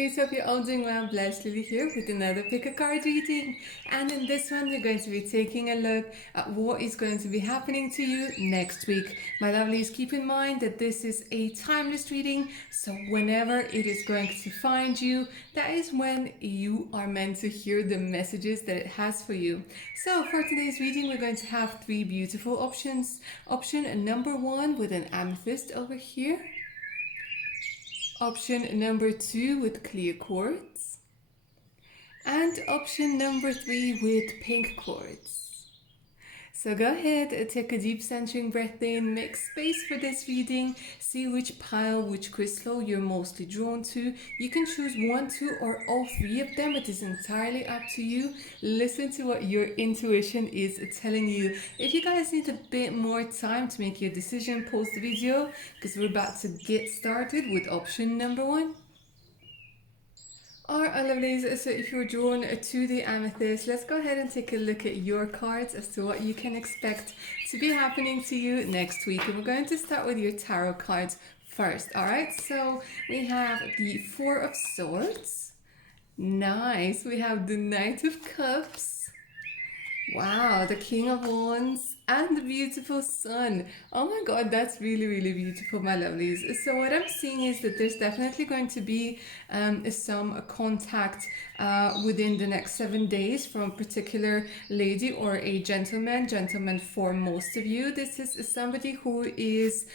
lovelies, hope you're all doing well. Blessed Lily here with another pick a card reading. And in this one, we're going to be taking a look at what is going to be happening to you next week. My lovelies, keep in mind that this is a timeless reading, so whenever it is going to find you, that is when you are meant to hear the messages that it has for you. So for today's reading, we're going to have three beautiful options. Option number one with an amethyst over here. Option number two with clear quartz. And option number three with pink quartz. So go ahead, take a deep centering breath in, make space for this reading, see which pile, which crystal you're mostly drawn to. You can choose one, two, or all three of them. It is entirely up to you. Listen to what your intuition is telling you. If you guys need a bit more time to make your decision, pause the video because we're about to get started with option number one. Alright, lovelies, so if you're drawn to the amethyst, let's go ahead and take a look at your cards as to what you can expect to be happening to you next week. And we're going to start with your tarot cards first, alright? So we have the Four of Swords. Nice. We have the Knight of Cups. Wow, the King of Wands and the beautiful Sun. Oh my god, that's really, really beautiful, my lovelies. So what I'm seeing is that there's definitely going to be some contact within the next 7 days from a particular lady or a gentleman. Gentleman for most of you. This is somebody who is...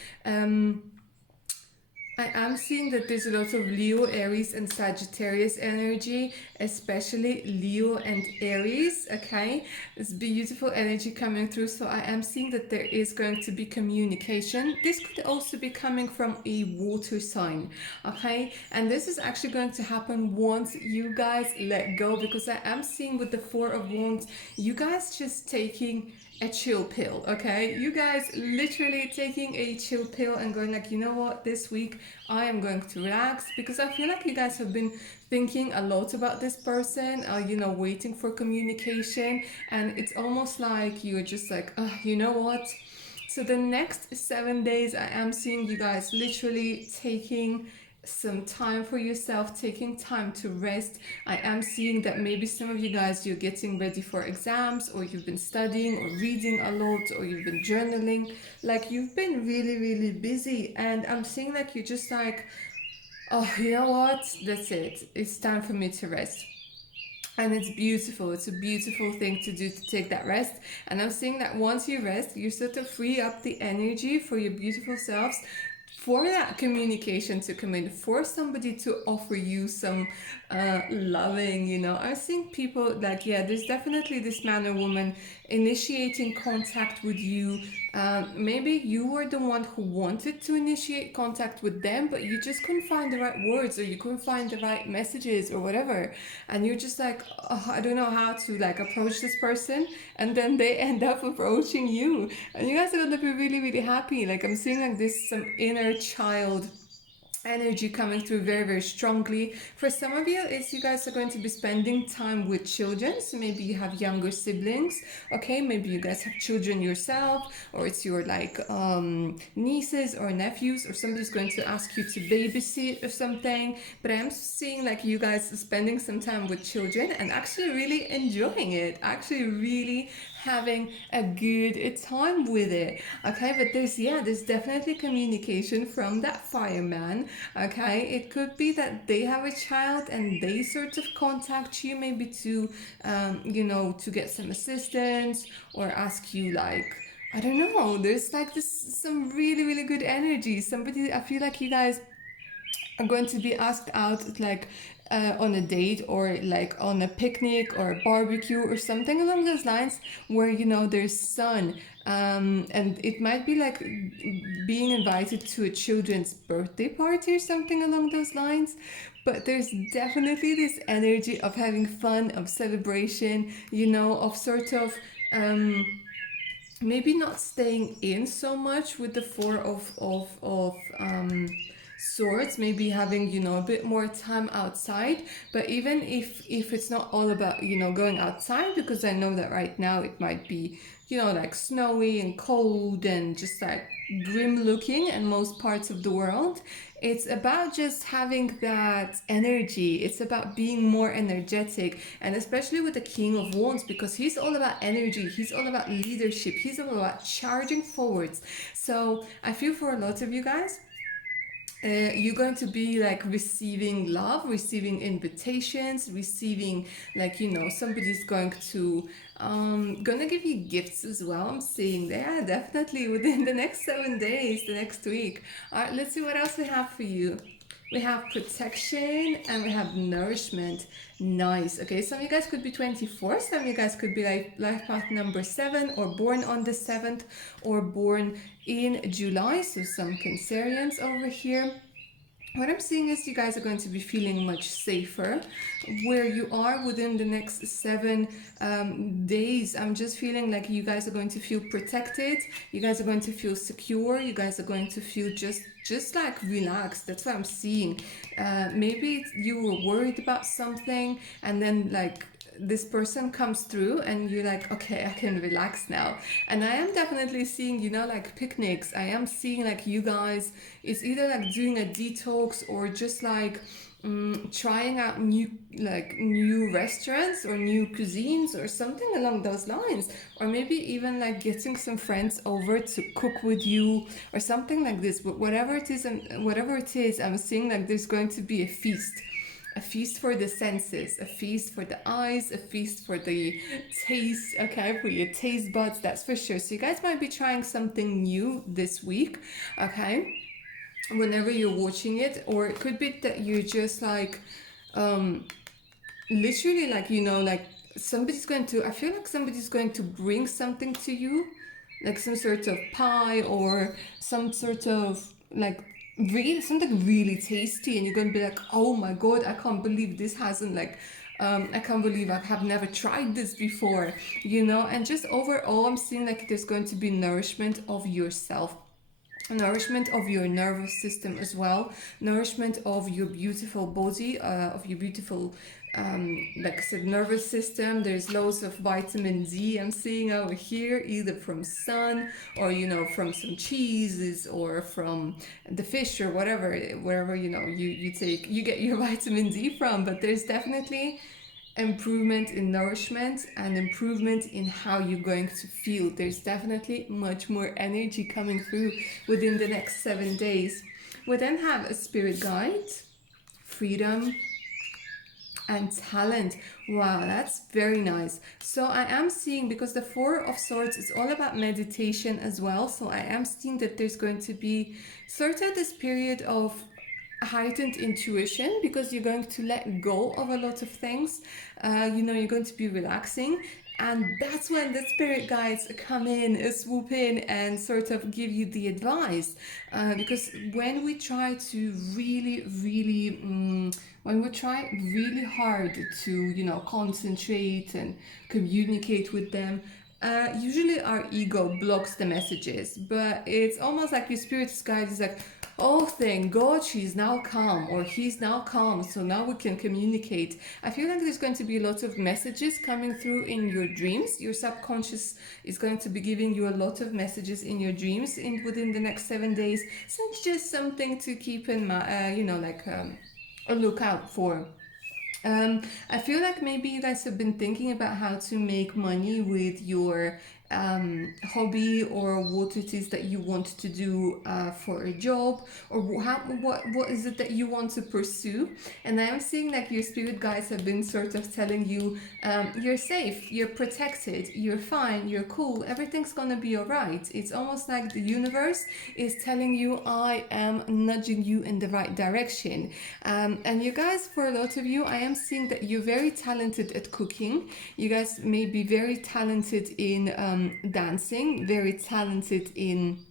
I am seeing that there's a lot of Leo, Aries, and Sagittarius energy, especially Leo and Aries, okay? This beautiful energy coming through, so I am seeing that there is going to be communication. This could also be coming from a water sign, okay? And this is actually going to happen once you guys let go, because I am seeing with the Four of Wands, you guys just taking a chill pill, okay? You guys literally taking a chill pill and going like, you know what, this week I am going to relax, because I feel like you guys have been thinking a lot about this person, you know, waiting for communication, and it's almost like you're just like, you know what? So the next 7 days, I am seeing you guys literally taking some time for yourself, taking time to rest. I am seeing that maybe some of you guys, you're getting ready for exams, or you've been studying or reading a lot, or you've been journaling, like you've been really, really busy, and I'm seeing like you're just like, oh, you know what, that's it, it's time for me to rest. And it's beautiful. It's a beautiful thing to do, to take that rest. And I'm seeing that once you rest, you sort of free up the energy for your beautiful selves, for that communication to come in, for somebody to offer you some loving, you know. I'm seeing people like, yeah, there's definitely this man or woman initiating contact with you. Maybe you were the one who wanted to initiate contact with them, but you just couldn't find the right words, or you couldn't find the right messages or whatever, and you're just like, oh, I don't know how to like approach this person, and then they end up approaching you, and you guys are gonna be really, really happy. Like I'm seeing like this some inner child energy coming through very, very strongly. For some of you, it's you guys are going to be spending time with children. So maybe you have younger siblings, okay? Maybe you guys have children yourself, or it's your like nieces or nephews, or somebody's going to ask you to babysit or something. But I'm seeing like you guys spending some time with children and actually really enjoying it, actually really having a good time with it, okay? But there's definitely communication from that fireman, okay? It could be that they have a child and they sort of contact you, maybe to you know, to get some assistance, or ask you like, I don't know, there's like this some really, really good energy. Somebody, I feel like you guys are going to be asked out like on a date, or like on a picnic or a barbecue or something along those lines, where you know there's sun, and it might be like being invited to a children's birthday party or something along those lines. But there's definitely this energy of having fun, of celebration, you know, of sort of maybe not staying in so much with the Four of swords, maybe having, you know, a bit more time outside. But even if it's not all about, you know, going outside, because I know that right now it might be like snowy and cold and just like grim looking in most parts of the world. It's about just having that energy. It's about being more energetic, and especially with the King of Wands, because he's all about energy, he's all about leadership, he's all about charging forwards. So I feel for a lot of you guys, you're going to be like receiving love, receiving invitations, receiving, like, somebody's going to gonna give you gifts as well. I'm seeing that definitely within the next 7 days, the next week. All right, let's see what else we have for you. We have protection and we have nourishment. Nice. Okay, some of you guys could be 24, some of you guys could be like life path number 7, or born on the 7th, or born in July. So some Cancerians over here. What I'm seeing is you guys are going to be feeling much safer where you are within the next 7 days. I'm just feeling like you guys are going to feel protected. You guys are going to feel secure. You guys are going to feel just like relaxed. That's what I'm seeing. Maybe you were worried about something, and then like this person comes through and you're like, okay, I can relax now. And I am definitely seeing, like picnics. I am seeing like you guys, it's either like doing a detox or just like trying out new restaurants or new cuisines or something along those lines, or maybe even like getting some friends over to cook with you or something like this. But whatever it is, I'm seeing like there's going to be a feast. A feast for the senses, a feast for the eyes, a feast for the taste, okay, for your taste buds, that's for sure. So you guys might be trying something new this week, okay, whenever you're watching it. Or it could be that you're just like literally like, like I feel like somebody's going to bring something to you, like some sort of pie or some sort of like really something really tasty, and you're going to be like, oh my god, I can't believe this hasn't like I can't believe I have never tried this before, and just overall I'm seeing like there's going to be nourishment of yourself, nourishment of your nervous system as well, nourishment of your beautiful body, of your beautiful like I said, nervous system. There's loads of vitamin D I'm seeing over here, either from sun or from some cheeses or from the fish or whatever, wherever you get your vitamin D from. But there's definitely improvement in nourishment and improvement in how you're going to feel. There's definitely much more energy coming through within the next 7 days. We then have a spirit guide, freedom, and talent. Wow, that's very nice. So I am seeing, because the Four of Swords is all about meditation as well, so I am seeing that there's going to be sort of this period of heightened intuition, because you're going to let go of a lot of things. You're going to be relaxing, and that's when the spirit guides come in, swoop in, and sort of give you the advice. Because when we try to when we try really hard to, concentrate and communicate with them, usually our ego blocks the messages. But it's almost like your spirit's guide is like, oh, thank God she's now calm, or he's now calm, so now we can communicate. I feel like there's going to be a lot of messages coming through in your dreams. Your subconscious is going to be giving you a lot of messages in your dreams within the next 7 days. So it's just something to keep in mind, a lookout for. I feel like maybe you guys have been thinking about how to make money with your hobby, or what it is that you want to do for a job, or what is it that you want to pursue. And I am seeing like your spirit guides have been sort of telling you, you're safe, you're protected, you're fine, you're cool, everything's gonna be alright. It's almost like the universe is telling you, I am nudging you in the right direction. And you guys, for a lot of you, I am seeing that you're very talented at cooking. You guys may be very talented in dancing, very talented in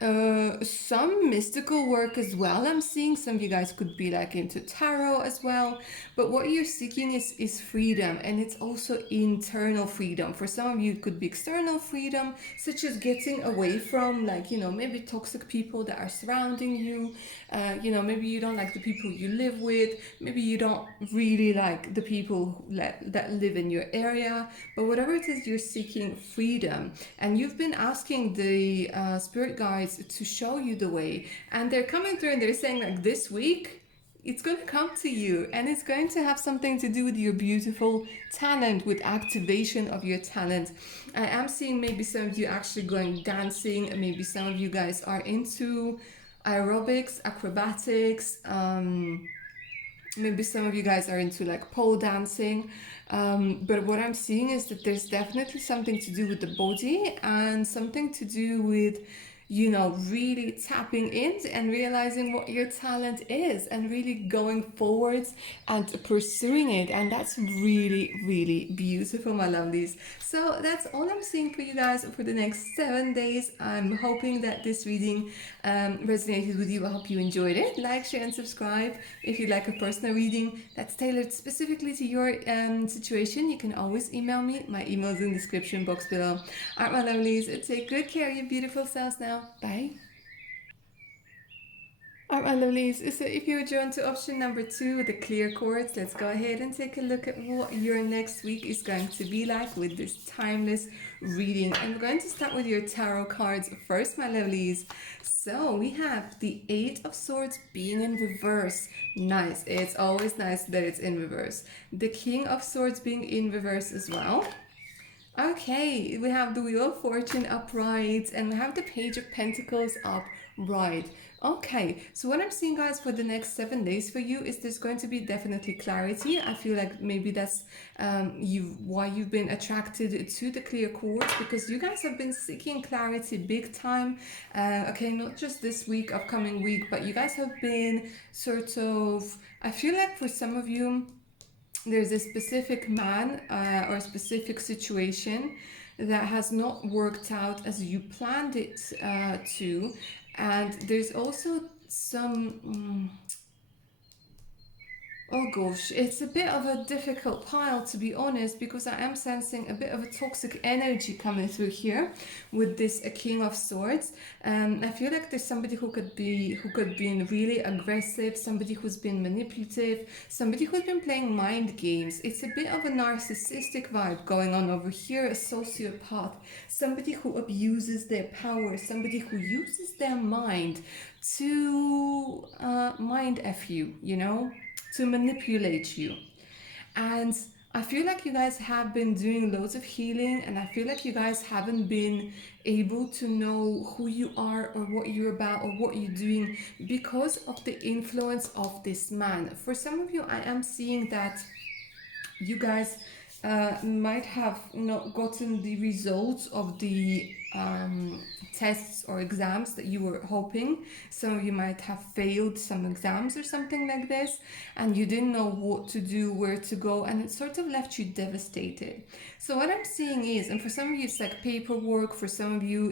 Some mystical work as well. I'm seeing some of you guys could be like into tarot as well, but what you're seeking is freedom, and it's also internal freedom. For some of you, it could be external freedom, such as getting away from, like, maybe toxic people that are surrounding you. Maybe you don't like the people you live with. Maybe you don't really like the people that live in your area. But whatever it is, you're seeking freedom, and you've been asking the spirit guides to show you the way, and they're coming through and they're saying, like, this week it's going to come to you, and it's going to have something to do with your beautiful talent, with activation of your talent. I am seeing maybe some of you actually going dancing. Maybe some of you guys are into aerobics, acrobatics. Maybe some of you guys are into like pole dancing. But what I'm seeing is that there's definitely something to do with the body, and something to do with, really tapping in and realizing what your talent is, and really going forwards and pursuing it. And that's really, really beautiful, my lovelies. So that's all I'm seeing for you guys for the next 7 days. I'm hoping that this reading resonated with you. I hope you enjoyed it. Like, share, and subscribe. If you'd like a personal reading that's tailored specifically to your situation, you can always email me. My email is in the description box below. Alright, my lovelies, take good care of your beautiful selves now. Bye. Alright, my lovelies, so if you're drawn to option number 2, the clear chords, let's go ahead and take a look at what your next week is going to be like with this timeless reading. And we're going to start with your tarot cards first, my lovelies. So we have the 8 of Swords being in reverse. Nice. It's always nice that it's in reverse. The King of Swords being in reverse as well. Okay, we have the Wheel of Fortune upright, and we have the Page of Pentacles upright. Okay, so what I'm seeing, guys, for the next 7 days for you is there's going to be definitely clarity. I feel like maybe that's why you've been attracted to the clear quartz, because you guys have been seeking clarity big time. Okay, not just this week, upcoming week, but you guys have been sort of, I feel like for some of you, there's a specific man or a specific situation that has not worked out as you planned it to, and there's also some oh gosh, it's a bit of a difficult pile, to be honest, because I am sensing a bit of a toxic energy coming through here with this King of Swords. I feel like there's somebody who could be really aggressive, somebody who's been manipulative, somebody who's been playing mind games. It's a bit of a narcissistic vibe going on over here, a sociopath, somebody who abuses their power, somebody who uses their mind to mind F you, to manipulate you. And I feel like you guys have been doing loads of healing, and I feel like you guys haven't been able to know who you are or what you're about or what you're doing because of the influence of this man. For some of you, I am seeing that you guys might have not gotten the results of the tests or exams that you were hoping. Some of you might have failed some exams or something like this, and you didn't know what to do, where to go, and it sort of left you devastated. So what I'm seeing is, and for some of you it's like paperwork, for some of you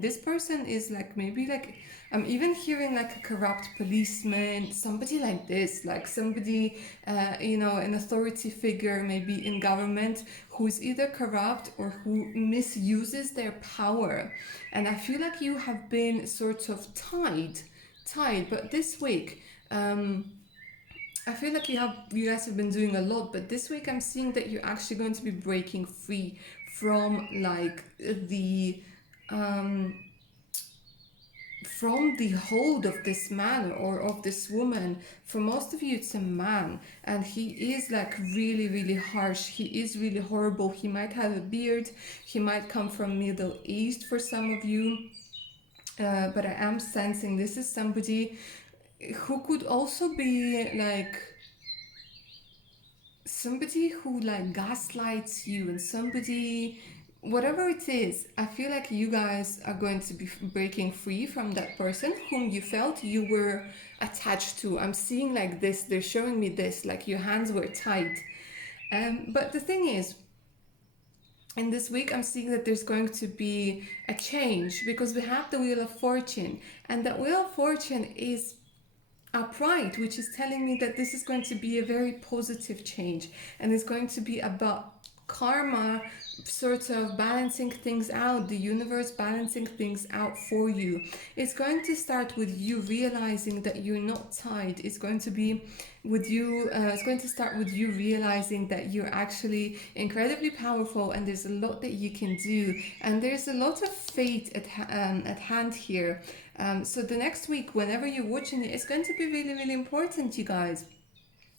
this person is like, maybe like, I'm even hearing like a corrupt policeman, somebody like this, like somebody, an authority figure, maybe in government, who is either corrupt or who misuses their power. And I feel like you have been sort of tied. But this week, I feel like you guys have been doing a lot, but this week I'm seeing that you're actually going to be breaking free from like um the hold of this man or of this woman. For most of you it's a man, and he is like really, really harsh, he is really horrible, he might have a beard, he might come from Middle East for some of you, but I am sensing this is somebody who could also be like somebody who like gaslights you, and somebody, whatever it is, I feel like you guys are going to be breaking free from that person whom you felt you were attached to. I'm seeing like this, they're showing me this, like your hands were tied. But the thing is, And this week, I'm seeing that there's going to be a change because we have the Wheel of Fortune, and that Wheel of Fortune is upright, which is telling me that this is going to be a very positive change, and it's going to be about karma, sort of balancing things out, the universe balancing things out for you. It's going to start with you realizing that you're not tied. It's going to be with you, it's going to start with you realizing that you're actually incredibly powerful, and there's a lot that you can do, and there's a lot of fate at hand here. So the next week, whenever you're watching it, it's going to be really, really important, you guys.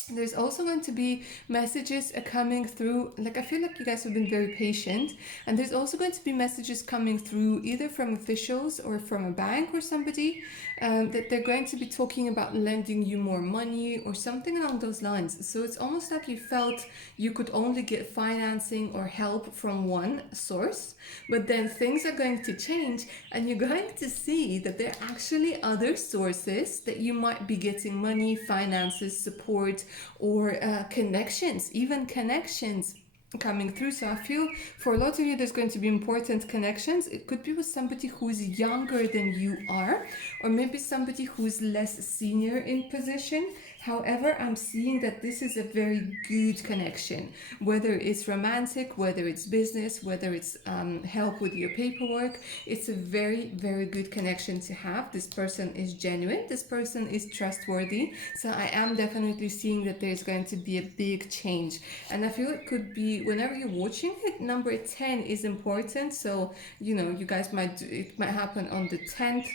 There's also going to be messages coming through. Like, I feel like you guys have been very patient, and there's also going to be messages coming through either from officials or from a bank or somebody, that they're going to be talking about lending you more money or something along those lines. So it's almost like you felt you could only get financing or help from one source, but then things are going to change, and you're going to see that there are actually other sources that you might be getting money, finances, support, or connections, even connections coming through. So I feel for a lot of you, there's going to be important connections. It could be with somebody who's younger than you are, or maybe somebody who's less senior in position. However, I'm seeing that this is a very good connection, whether it's romantic, whether it's business, whether it's help with your paperwork. It's a very, very good connection to have. This person is genuine, this person is trustworthy. So I am definitely seeing that there's going to be a big change. And I feel it could be, whenever you're watching it, number 10 is important. So, you know, you guys might it might happen on the 10th.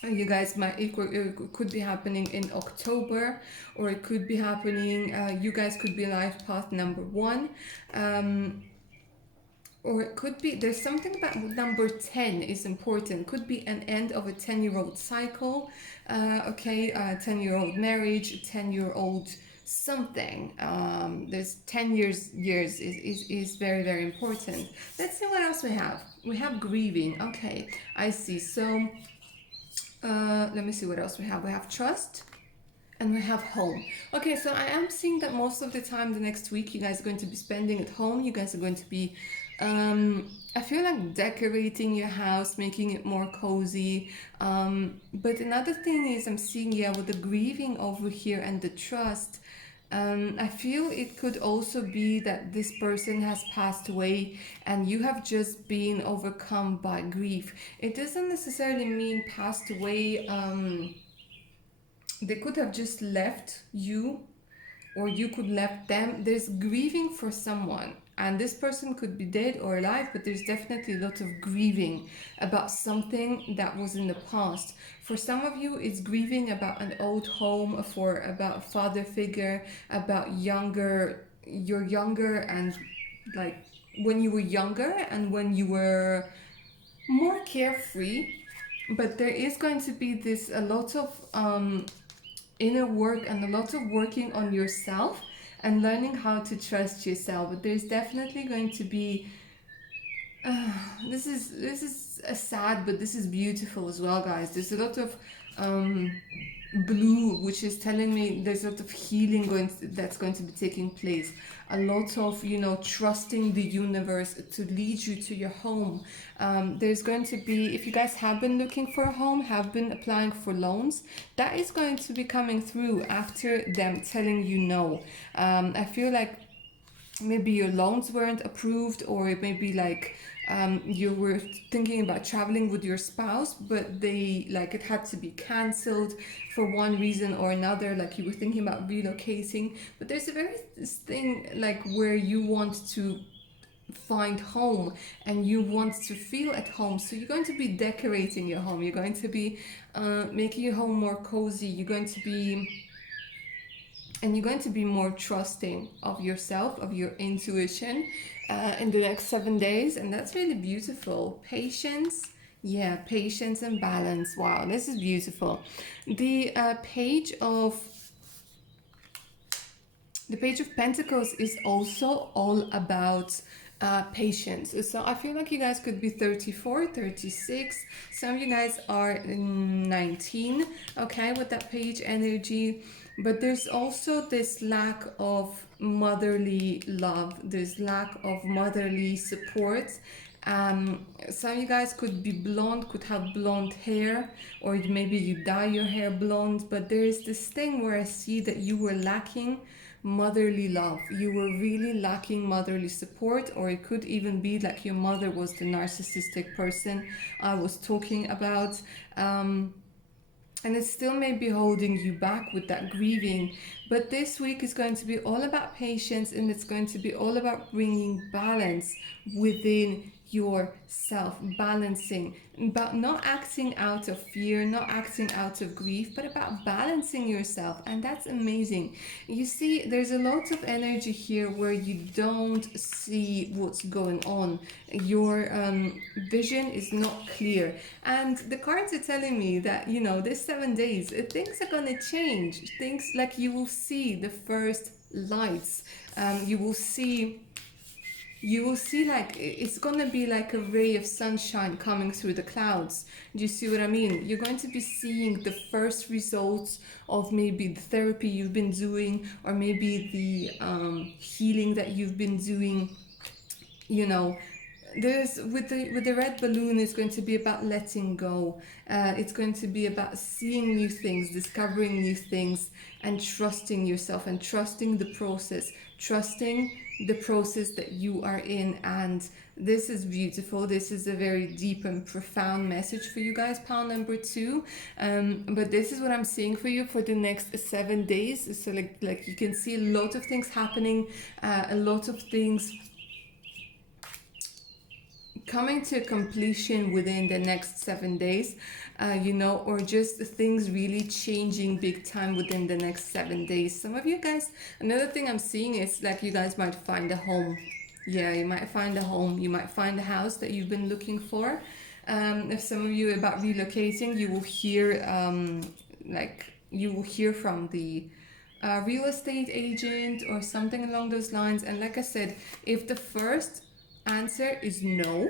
You guys might, it could be happening in October, or it could be happening, you guys could be life path number 1, or it could be, there's something about number 10 is important. Could be an end of a 10-year-old cycle, okay, 10-year-old marriage, 10-year-old something. There's 10 years is very, very important. Let's see what else we have. We have grieving. Okay, I see. So let me see what else we have. We have trust, and we have home. Okay, so I am seeing that most of the time the next week you guys are going to be spending at home. You guys are going to be, I feel like decorating your house, making it more cozy. But another thing is, I'm seeing, yeah, with the grieving over here and the trust, I feel it could also be that this person has passed away and you have just been overcome by grief. It doesn't necessarily mean passed away. They could have just left you, or you could left them. There's grieving for someone, and this person could be dead or alive, but there's definitely a lot of grieving about something that was in the past. For some of you, it's grieving about an old home, for about a father figure, about you're younger, and like when you were younger and when you were more carefree. But there is going to be this a lot of inner work and a lot of working on yourself and learning how to trust yourself. But there's definitely going to be this is a sad, but this is beautiful as well, guys. There's a lot of um blue, which is telling me there's a lot of healing that's going to be taking place. A lot of, you know, trusting the universe to lead you to your home. There's going to be, if you guys have been looking for a home, have been applying for loans, that is going to be coming through after them telling you no. I feel like maybe your loans weren't approved, or it may be like you were thinking about traveling with your spouse, but they, like, it had to be cancelled for one reason or another. Like, you were thinking about relocating, but there's a very this thing like where you want to find home and you want to feel at home. So you're going to be decorating your home, you're going to be making your home more cozy, you're going to be more trusting of yourself, of your intuition, in the next 7 days. And that's really beautiful. Patience. Yeah, patience and balance. Wow, this is beautiful. The page of Pentacles is also all about patience. So I feel like you guys could be 34, 36. Some of you guys are 19, okay, with that page energy. But there's also this lack of motherly love, there's lack of motherly support. Some of you guys could be blonde, could have blonde hair, or maybe you dye your hair blonde, but there's this thing where I see that you were lacking motherly love. You were really lacking motherly support, or it could even be like your mother was the narcissistic person I was talking about. And it still may be holding you back with that grieving. But this week is going to be all about patience, and it's going to be all about bringing balance within yourself, balancing, about not acting out of fear, not acting out of grief, but about balancing yourself. And that's amazing. You see, there's a lot of energy here where you don't see what's going on. Your vision is not clear. And the cards are telling me that, you know, this 7 days, things are going to change. Things like you will see the first lights. You will see, like it's gonna be like a ray of sunshine coming through the clouds. Do you see what I mean? You're going to be seeing the first results of maybe the therapy you've been doing, or maybe the healing that you've been doing. You know, there's with the red balloon, it's going to be about letting go. It's going to be about seeing new things, discovering new things, and trusting yourself, and trusting the process, trusting the process that you are in. And this is beautiful. This is a very deep and profound message for you guys, pile number 2. But this is what I'm seeing for you for the next 7 days. So like you can see a lot of things happening, a lot of things coming to completion within the next 7 days, you know, or just things really changing big time within the next 7 days. Some of you guys, another thing I'm seeing is like you guys might find a home. Yeah, you might find a home. You might find a house that you've been looking for. If some of you are about relocating, you will hear you will hear from the real estate agent or something along those lines. And like I said, if the first answer is no,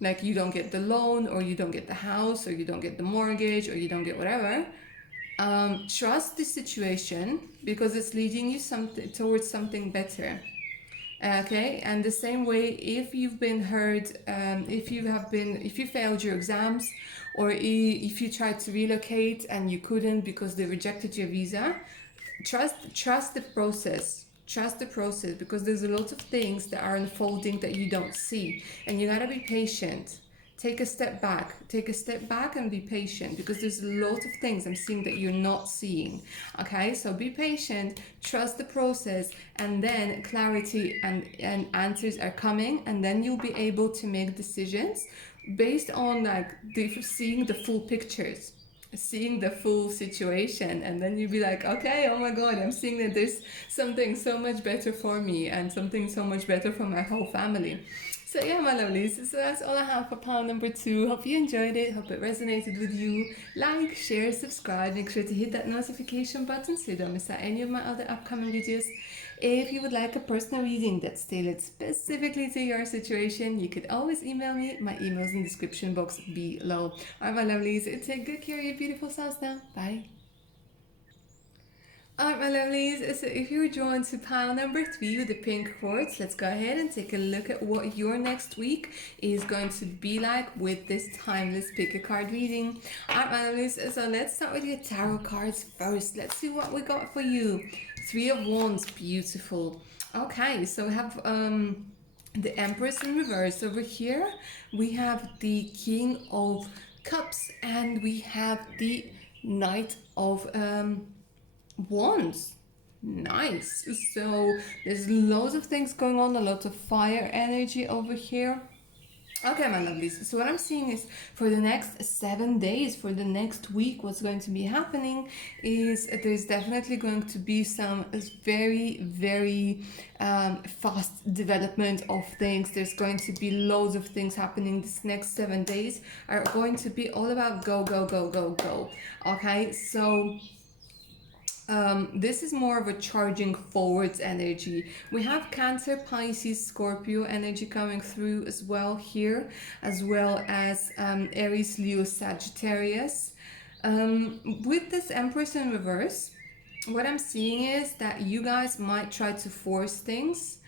like you don't get the loan, or you don't get the house, or you don't get the mortgage, or you don't get whatever, trust the situation, because it's leading you towards something better. Okay, and the same way, if you've been hurt, if you failed your exams, or if you tried to relocate and you couldn't because they rejected your visa, trust the process. Trust the process, because there's a lot of things that are unfolding that you don't see, and you gotta be patient. Take a step back and be patient, because there's a lot of things I'm seeing that you're not seeing. Okay, so be patient, trust the process, and then clarity and answers are coming, and then you'll be able to make decisions based on like seeing the full pictures, seeing the full situation. And then you'll be like, okay, oh my god, I'm seeing that there's something so much better for me, and something so much better for my whole family. So yeah, my lovelies, so that's all I have for pile number 2. Hope you enjoyed it, hope it resonated with you. Like, share, subscribe, make sure to hit that notification button so you don't miss out any of my other upcoming videos. If you would like a personal reading that's tailored specifically to your situation, you could always email me. My email's in the description box below. Alright, my lovelies, take good care of your beautiful selves now. Bye. Alright, my lovelies, so if you're drawn to pile number 3 with the pink quartz, let's go ahead and take a look at what your next week is going to be like with this timeless pick a card reading. Alright, my lovelies, so let's start with your tarot cards first. Let's see what we got for you. 3 of Wands, beautiful. Okay, so we have the Empress in reverse over here. We have the King of Cups, and we have the Knight of Wands. Nice. So there's loads of things going on, a lot of fire energy over here. Okay, my lovelies, so what I'm seeing is for the next 7 days, for the next week, what's going to be happening is there's definitely going to be some very, very fast development of things. There's going to be loads of things happening. This next 7 days are going to be all about go, go, go, go, go. Okay, so this is more of a charging forwards energy. We have Cancer, Pisces, Scorpio energy coming through as well here, as well as Aries, Leo, Sagittarius. With this Empress in reverse, what I'm seeing is that you guys might try to force things.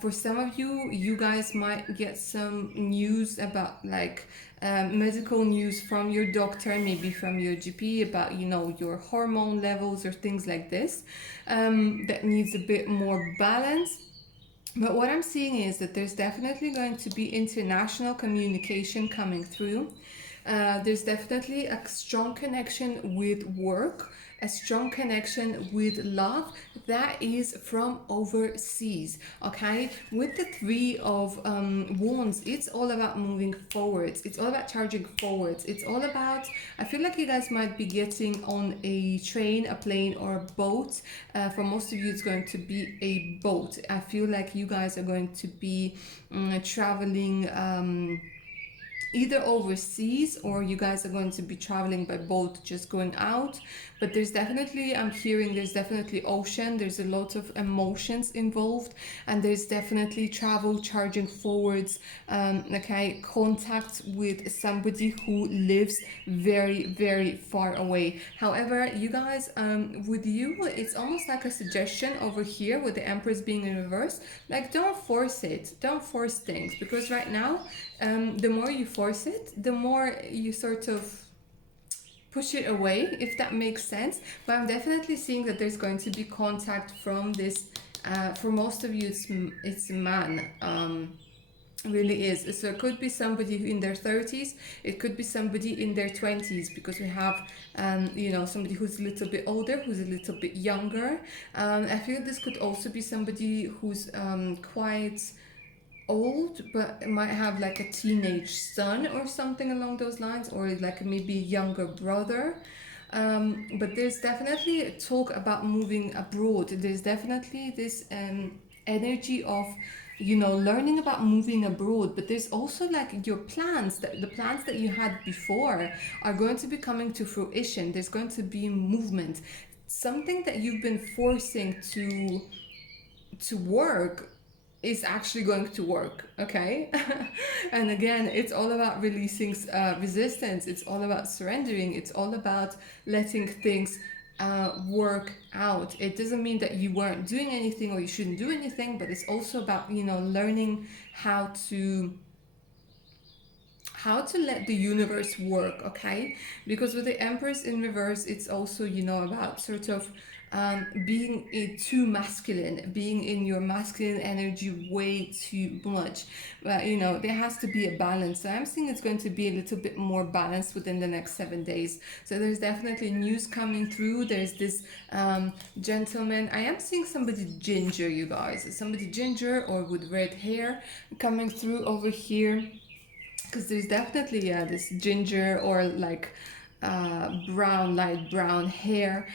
For some of you, you guys might get some news about like medical news from your doctor, maybe from your GP about, you know, your hormone levels or things like this, that needs a bit more balance. But what I'm seeing is that there's definitely going to be international communication coming through. There's definitely a strong connection with work, a strong connection with love that is from overseas. Okay, with the three of wands, it's all about moving forwards, it's all about charging forwards, it's all about, I feel like you guys might be getting on a train, a plane, or a boat. For most of you, it's going to be a boat. I feel like you guys are going to be traveling. Either overseas, or you guys are going to be traveling by boat, just going out. But there's definitely, I'm hearing there's definitely ocean, there's a lot of emotions involved, and there's definitely travel, charging forwards, okay, contact with somebody who lives very, very far away. However, you guys, with you, it's almost like a suggestion over here with the Empress being in reverse. Like, don't force it, don't force things, because right now, the more you force it, the more you sort of push it away, if that makes sense. But I'm definitely seeing that there's going to be contact from this. For most of you, it's a man. Really is. So it could be somebody in their 30s, it could be somebody in their 20s, because we have, you know, somebody who's a little bit older, who's a little bit younger. I feel this could also be somebody who's quite old but might have like a teenage son or something along those lines, or like maybe a younger brother. But there's definitely talk about moving abroad. There's definitely this energy of, you know, learning about moving abroad. But there's also like your plans, that the plans that you had before are going to be coming to fruition. There's going to be movement, something that you've been forcing to work is actually going to work. Okay. And again, it's all about releasing resistance, it's all about surrendering, it's all about letting things work out. It doesn't mean that you weren't doing anything or you shouldn't do anything, but it's also about, you know, learning how to let the universe work. Okay, because with the Empress in reverse, it's also, you know, about sort of being too masculine, being in your masculine energy way too much. But you know, there has to be a balance. So I'm seeing it's going to be a little bit more balanced within the next 7 days. So there's definitely news coming through. There's this gentleman, I am seeing somebody ginger, you guys, somebody ginger or with red hair coming through over here, because there's definitely, yeah, this ginger or like brown, light brown hair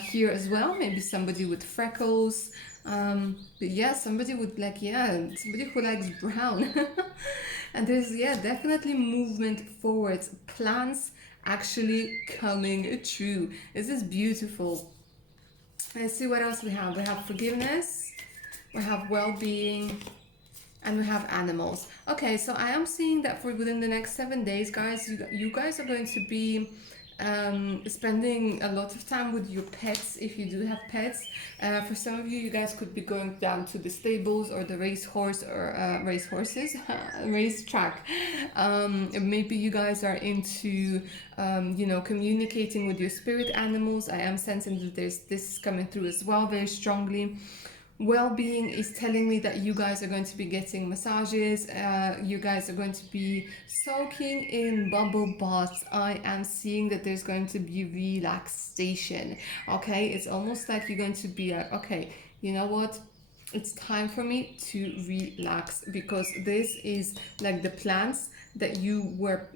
here as well. Maybe somebody with freckles. But yeah, somebody with like, yeah, somebody who likes brown. And there's, yeah, definitely movement forwards, plans actually coming true. This is beautiful. Let's see what else we have. We have forgiveness, we have well-being, and we have animals. Okay, so I am seeing that for within the next 7 days, guys, you guys are going to be spending a lot of time with your pets, if you do have pets. For some of you, you guys could be going down to the stables or the racehorse or race horses, race track. Maybe you guys are into, you know, communicating with your spirit animals. I am sensing that there's this coming through as well very strongly. Well-being is telling me that you guys are going to be getting massages, you guys are going to be soaking in bubble baths. I am seeing that there's going to be relaxation. Okay, it's almost like you're going to be like, okay, you know what, it's time for me to relax, because this is like the plans that you were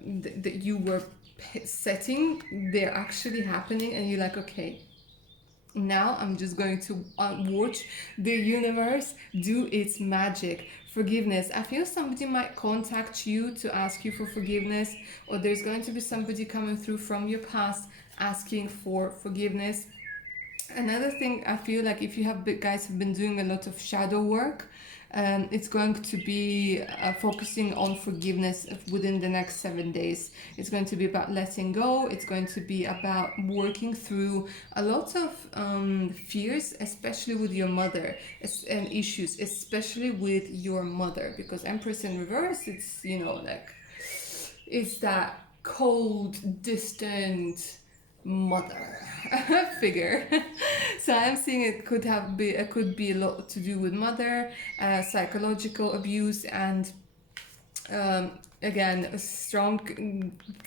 setting, they're actually happening, and you're like, okay, now I'm just going to watch the universe do its magic. Forgiveness. I feel somebody might contact you to ask you for forgiveness, or there's going to be somebody coming through from your past asking for forgiveness. Another thing, I feel like if you have guys have been doing a lot of shadow work, it's going to be focusing on forgiveness within the next 7 days. It's going to be about letting go. It's going to be about working through a lot of fears, especially with your mother, and issues, especially with your mother, because Empress in reverse, it's, you know, like it's that cold, distant mother figure. So I'm seeing it could be a lot to do with mother, psychological abuse, and um, again a strong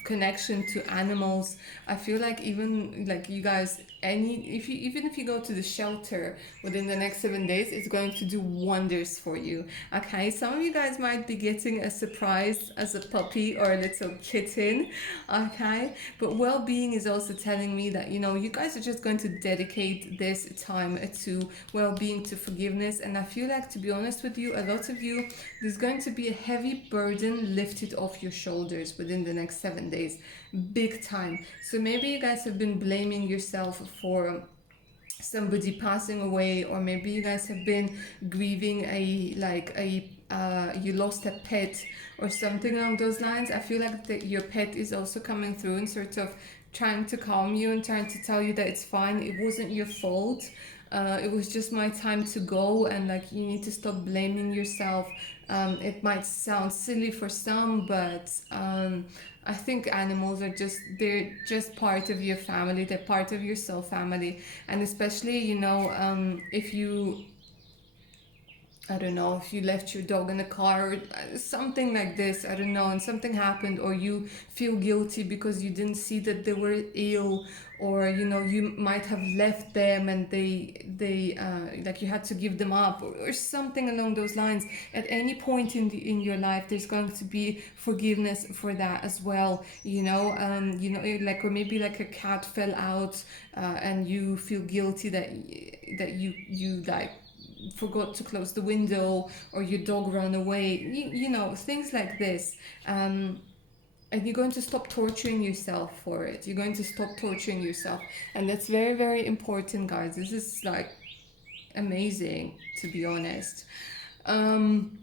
connection to animals. I feel like even like you guys, any if you even if you go to the shelter within the next 7 days, it's going to do wonders for you. Okay, some of you guys might be getting a surprise as a puppy or a little kitten. Okay, but well-being is also telling me that, you know, you guys are just going to dedicate this time to well-being, to forgiveness. And I feel like, to be honest with you, a lot of you, there's going to be a heavy burden lifted off your shoulders within the next 7 days, big time. So maybe you guys have been blaming yourself for somebody passing away, or maybe you guys have been grieving you lost a pet or something along those lines. I feel like your pet is also coming through and sort of trying to calm you and trying to tell you that it's fine, it wasn't your fault, it was just my time to go, and like you need to stop blaming yourself. It might sound silly for some, but I think animals are they're just part of your family, they're part of your soul family. And especially, you know, if you, I don't know, if you left your dog in the car or something like this, I don't know, and something happened, or you feel guilty because you didn't see that they were ill, or you know, you might have left them and like you had to give them up, or something along those lines. At any point in your life, there's going to be forgiveness for that as well. You know, like, or maybe like a cat fell out, and you feel guilty that you like forgot to close the window, or your dog ran away, you know, things like this. And you're going to stop torturing yourself for it, you're going to stop torturing yourself. And that's very, very important, guys. This is like amazing, to be honest. um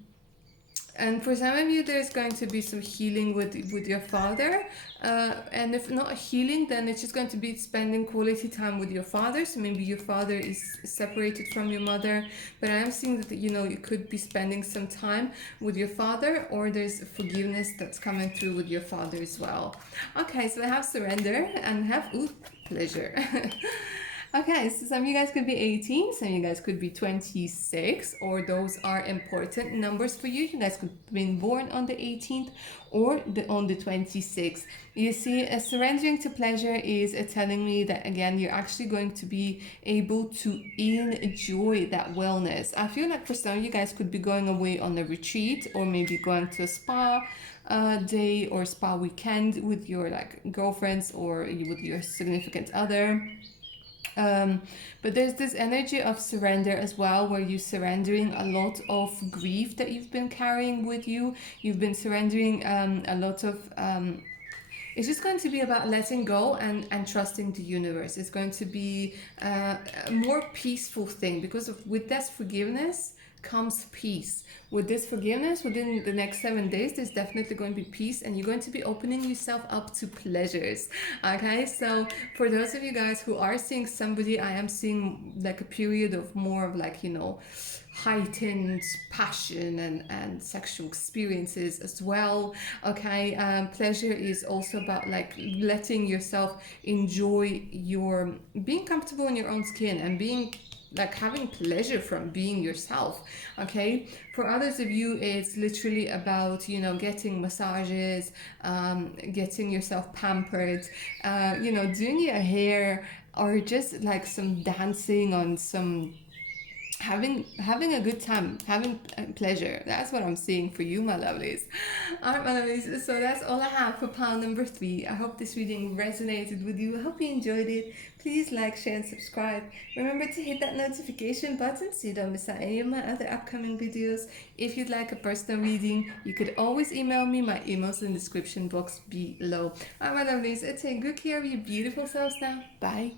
and for some of you, there's going to be some healing with your father, and if not healing, then it's just going to be spending quality time with your father. So maybe your father is separated from your mother, but I'm seeing that, you know, you could be spending some time with your father, or there's forgiveness that's coming through with your father as well. Okay, so I have surrender and have pleasure. Okay, so some of you guys could be 18, some of you guys could be 26, or those are important numbers for you. You guys could have been born on the 18th or on the 26th. You see, surrendering to pleasure is telling me that, again, you're actually going to be able to enjoy that wellness. I feel like for some of you guys could be going away on a retreat, or maybe going to a spa day or spa weekend with your like girlfriends or with your significant other. um, but there's this energy of surrender as well, where you're surrendering a lot of grief that you've been carrying with you. You've been surrendering a lot of it's just going to be about letting go and trusting the universe. It's going to be a more peaceful thing, because with this forgiveness comes peace. With this forgiveness, within the next 7 days, there's definitely going to be peace, and you're going to be opening yourself up to pleasures. Okay, so for those of you guys who are seeing somebody, I am seeing like a period of more of like, you know, heightened passion and sexual experiences as well. Okay, pleasure is also about like letting yourself enjoy your being comfortable in your own skin, and being like having pleasure from being yourself. Okay, for others of you, it's literally about, you know, getting massages, getting yourself pampered, you know, doing your hair, or just like some dancing on some, having a good time, having pleasure. That's what I'm seeing for you, my lovelies. All right, my lovelies, so that's all I have for pile number 3. I hope this reading resonated with you. I hope you enjoyed it. Please like, share, and subscribe. Remember to hit that notification button so you don't miss out any of my other upcoming videos. If you'd like a personal reading, you could always email me. My email's in the description box below. All right, my lovelies, take good care of your beautiful selves now. Bye.